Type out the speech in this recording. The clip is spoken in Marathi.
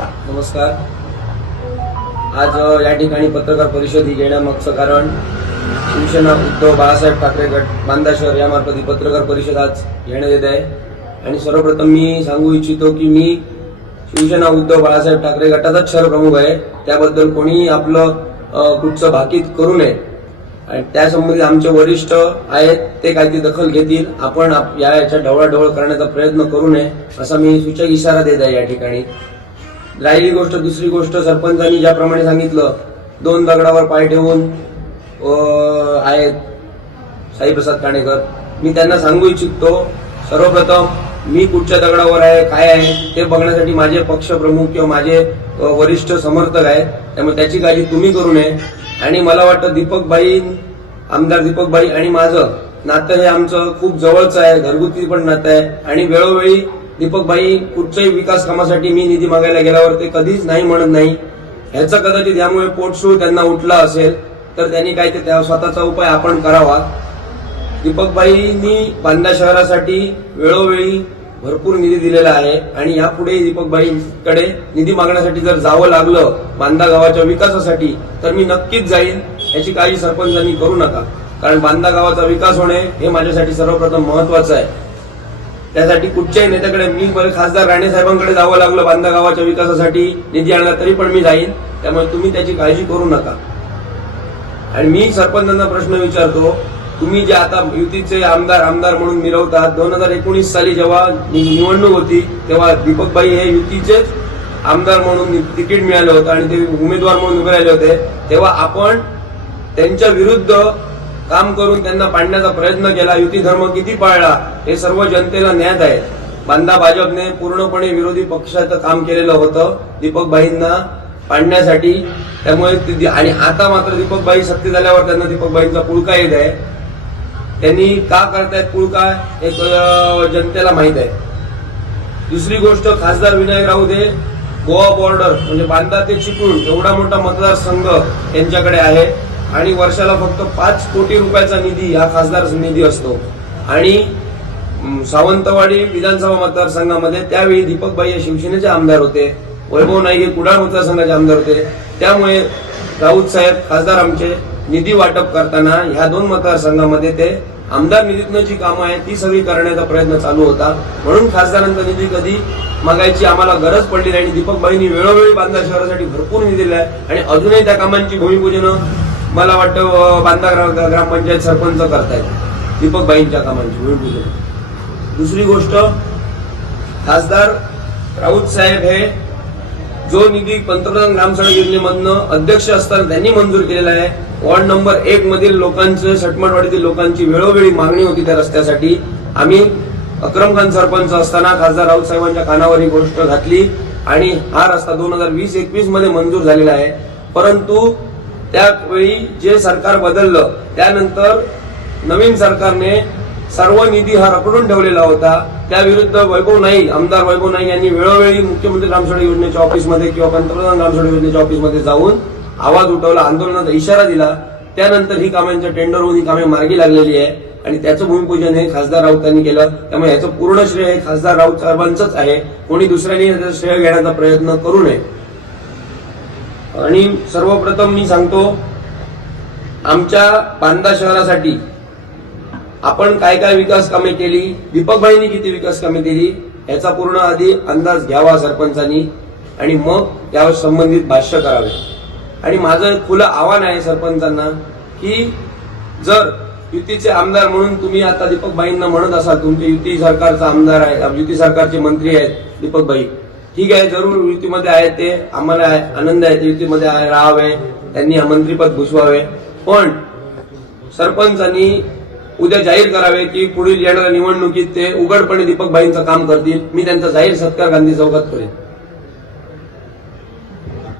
नमस्कार. आज या ठिकाणी पत्रकार परिषद ही घेण्यामागचं कारण. शिवसेना उद्धव बाळासाहेब ठाकरे गट बांदा शहर यामार्फत ही पत्रकार परिषद आज घेण्यात येत आहे. आणि सर्वप्रथम मी सांगू इच्छितो की मी शिवसेना उद्धव बाळासाहेब ठाकरे गटाचाच शहर प्रमुख आहे. त्याबद्दल कोणी आपलं कुठचं भाकीत करू नये. आणि त्यासंबंधित आमचे वरिष्ठ आहेत ते काय ती दखल घेतील आपण या याच्या ढवळाढवळ करण्याचा प्रयत्न करू नये असा मी सूचक इशारा देत आहे या ठिकाणी. राहिली गोष्ट दुसरी गोष्ट सरपंचांनी ज्याप्रमाणे सांगितलं दोन दगडावर पाय ठेवून आहेत साईप्रसाद काणेकर. मी त्यांना सांगू इच्छितो सर्वप्रथम मी कुठच्या दगडावर आहे काय आहे ते बघण्यासाठी माझे पक्षप्रमुख किंवा माझे वरिष्ठ समर्थक आहेत. त्यामुळे त्याची काळजी तुम्ही करू नये. आणि मला वाटतं दीपकबाई आमदार दीपकबाई आणि माझं नातं हे आमचं खूप जवळचं आहे घरगुती पण नातं आहे. आणि वेळोवेळी दीपकबाई कुठच्याही विकास कामासाठी मी निधी मागायला गेल्यावर ते कधीच नाही म्हणत नाही. ह्याचा कदाचित यामुळे पोटसूळ त्यांना उठला असेल तर त्यांनी काय ते स्वतःचा उपाय आपण करावा. दीपकबाईंनी बांदा शहरासाठी वेळोवेळी भरपूर निधी दिलेला आहे आणि यापुढे दीपकबाईंकडे निधी मागण्यासाठी जर जावं लागलं बांदा गावाच्या विकासासाठी तर मी नक्कीच जाईन. याची काळजी सरपंचांनी करू नका. कारण बांदा गावाचा विकास होणे हे माझ्यासाठी सर्वप्रथम महत्वाचं आहे. त्यासाठी कुठच्याही नेत्याकडे मी खासदार राणे साहेबांकडे जावं लागलं बांदा गावाच्या विकासासाठी निधी आणला तरी पण मी जाईन. त्यामुळे तुम्ही त्याची काळजी करू नका. आणि मी सरपंचांना प्रश्न विचारतो तुम्ही जे आता युतीचे आमदार आमदार म्हणून मिरवतात दोन हजार एकोणीस साली जेव्हा निवडणूक होती तेव्हा दीपकबाई हे युतीचेच आमदार म्हणून तिकीट मिळालं होतं आणि ते उमेदवार म्हणून उभे राहिले होते. तेव्हा आपण त्यांच्या विरुद्ध काम करून त्यांना पाडण्याचा प्रयत्न केला. युती धर्म किती पाळला हे सर्व जनतेला ज्ञात आहे. बांदा भाजपने पूर्णपणे विरोधी पक्षाचं काम केलेलं होतं. दीपकबाईंना पाडण्यासाठी. त्यामुळे आणि आता मात्र दीपकबाई सत्य झाल्यावर त्यांना दीपकबाईंचा पुळका येत आहे. त्यांनी का करतायत पुळका हे जनतेला माहीत आहे. दुसरी गोष्ट खासदार विनायक राऊदे गोवा बॉर्डर म्हणजे बांदा ते चिपळूण एवढा मोठा मतदारसंघ यांच्याकडे आहे. आणि वर्षाला फक्त पाच कोटी रुपयाचा निधी हा खासदार निधी असतो. आणि सावंतवाडी विधानसभा मतदारसंघामध्ये त्यावेळी दीपकबाई हे शिवसेनेचे आमदार होते. वैभव नाईक हे कुडाळ मतदारसंघाचे आमदार होते. त्यामुळे राऊत साहेब खासदार आमचे निधी वाटप करताना ह्या दोन मतदारसंघामध्ये ते आमदार निधीतनं जी कामं आहेत ती सगळी करण्याचा प्रयत्न चालू होता. म्हणून खासदारांचा निधी कधी मागायची आम्हाला गरज पडली नाही आणि दीपकबाईंनी वेळोवेळी बांधा शहरासाठी भरपूर निधी आहे आणि अजूनही त्या कामांची भूमिपूजन मला वाटतं बांदा ग्रामपंचायत सरपंच करतायत. दीपकबाईंच्या कामांची भूमिपूजन दुसरी गोष्ट खासदार राऊत साहेब हे जो निधी पंतप्रधान ग्रामसडक योजनेमधनं अध्यक्ष असताना त्यांनी मंजूर केलेला आहे वॉर्ड नंबर एक मधील लोकांचं सटमटवाडीतील लोकांची वेळोवेळी मागणी होती त्या रस्त्यासाठी. आम्ही अक्रम खान सरपंच असताना खासदार राऊत साहेबांच्या कानावर ही गोष्ट घातली आणि हा रस्ता दोन हजार वीस एकवीसमध्ये मंजूर झालेला आहे. परंतु त्यावेळी जे सरकार बदललं त्यानंतर नवीन सरकारने सर्व निधी हा रखडून ठेवलेला होता. त्याविरुद्ध वैभव नाईक आमदार वैभव नाईक यांनी वेळोवेळी मुख्यमंत्री ग्रामसडक योजनेच्या ऑफिसमध्ये किंवा पंतप्रधान ग्रामसडक योजनेच्या ऑफिसमध्ये जाऊन आवाज उठवला आंदोलनाचा इशारा दिला. त्यानंतर ही कामांच्या टेंडरवरून ही कामे मार्गी लागलेली आहे आणि त्याचं भूमिपूजन हे खासदार राऊतांनी केलं. त्यामुळे याचं पूर्ण श्रेय हे खासदार राऊत साहेबांचंच आहे. कोणी दुसऱ्यांनी याचं श्रेय घेण्याचा प्रयत्न करू नये. आणि सर्वप्रथम मी सांगतो आमच्या बांदा शहरासाठी आपण काय काय विकास कामे केली दीपकबाईंनी किती विकास कामे केली याचा पूर्ण आधी अंदाज घ्यावा सरपंचांनी आणि मग यावर संबंधित भाष्य करावे. आणि माझं एक खुलं आव्हान आहे सरपंचांना की जर युतीचे आमदार म्हणून तुम्ही आता दीपकबाईंना म्हणत असाल तुमचे युती सरकारचा आमदार आहे युती सरकारचे मंत्री आहेत दीपकबाई ठीक आहे जरूर युतीमध्ये आहे ते. आम्हाला आनंद आहे युतीमध्ये आहे, राहावे त्यांनी मंत्रीपद भुसवावे पण सरपंचांनी उद्या जाहीर करावे की पुढील येणाऱ्या निवडणुकीत ते उघडपणे दीपकबाईंचं काम करतील. मी त्यांचा जाहीर सत्कार गांधी चौकात करेन.